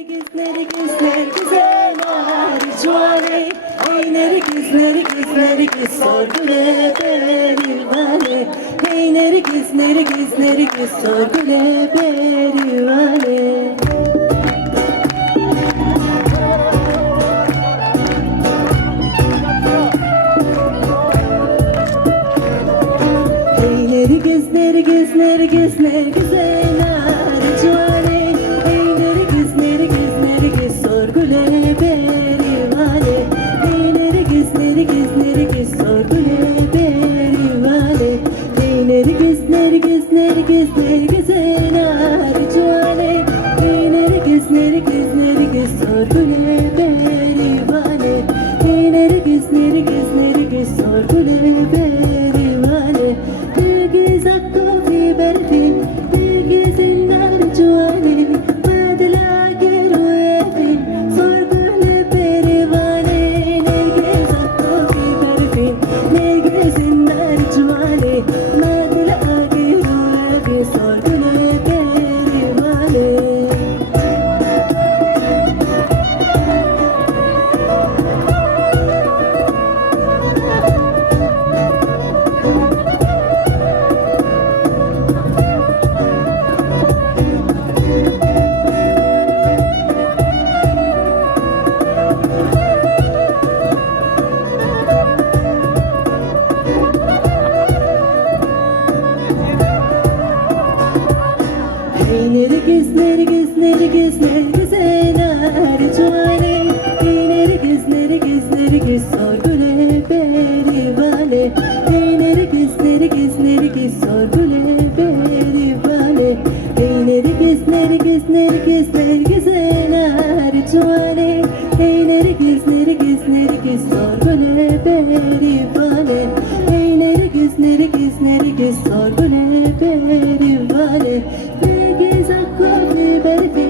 Nergis nergis nergis juale hey nergis sorgule perivale hey nergis sorgule perivale hey nergis juale hey nergis sorgule perivale hey nergis sorgule perivale hey nergis juale hey nergis sorgule perivale hey nergis sorgule perivale nergis akko fi berfi nergis nar juale hey nergis nar juale hey nergis sorgule perivale hey nergis sorgule perivale hey nergis nar juale hey nergis sorgule perivale hey nergis sorgule perivale nergis akko fi berfi